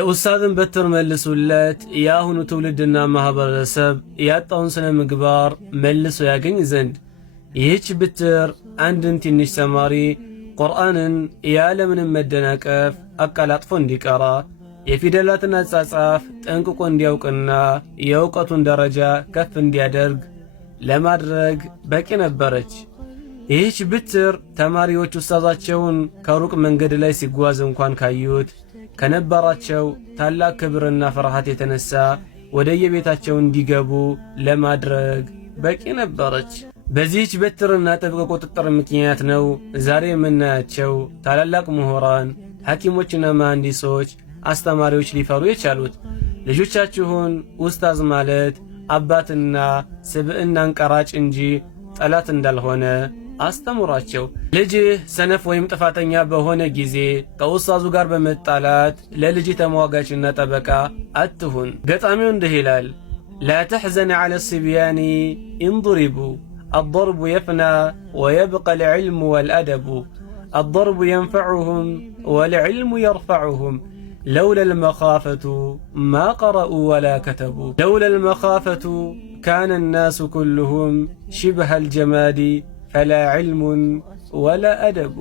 የኡስታዝን በትር መልሱለት የአሁኑ ትውልድና ማህበረሰብ ያጣውን ስነ ምግባር መልሶ ያገኝ ዘንድ ይህች ብትር አንድን ትንሽ ተማሪ ቁርአንን ያለምንም መደናቀፍ አቀላጥፎ እንዲቀራ የፊደላትን አጻጻፍ ጠንቅቆ እንዲያውቅና የእውቀቱን ደረጃ ከፍ እንዲያደርግ ለማድረግ በቂ ነበረች። ይህች ብትር ተማሪዎች ኡስታዛቸውን ከሩቅ መንገድ ላይ ሲጓዝ እንኳን ካዩት ከነበራቸው ታላቅ ክብርና ፍርሃት የተነሳ ወደየቤታቸው እንዲገቡ ለማድረግ በቂ ነበረች። በዚህች በትርና ጥብቅ ቁጥጥር ምክንያት ነው ዛሬ የምናያቸው ታላላቅ ምሁራን፣ ሐኪሞችና መሐንዲሶች፣ አስተማሪዎች ሊፈሩ የቻሉት። ልጆቻችሁን ኡስታዝ ማለት አባትና ስብዕናን ቀራጭ እንጂ ጠላት እንዳልሆነ አስተምሯቸው። ልጅህ ሰነፍ ወይም ጥፋተኛ በሆነ ጊዜ ከኡስታዙ ጋር በመጣላት ለልጅ ተሟጋችና ጠበቃ አትሁን። ገጣሚው እንዲህ ይላል፣ ላ ተሕዘን ዐለ ሲብያኒ ኢንضሪቡ الضرب يفنى ويبقى العلم والأدب الضرب ينفعهم والعلم يرفعهم لولا المخافة ما قرأوا ولا كتبوا لولا المخافة كان الناس كلهم شبه الجماد فلا علم ولا أدب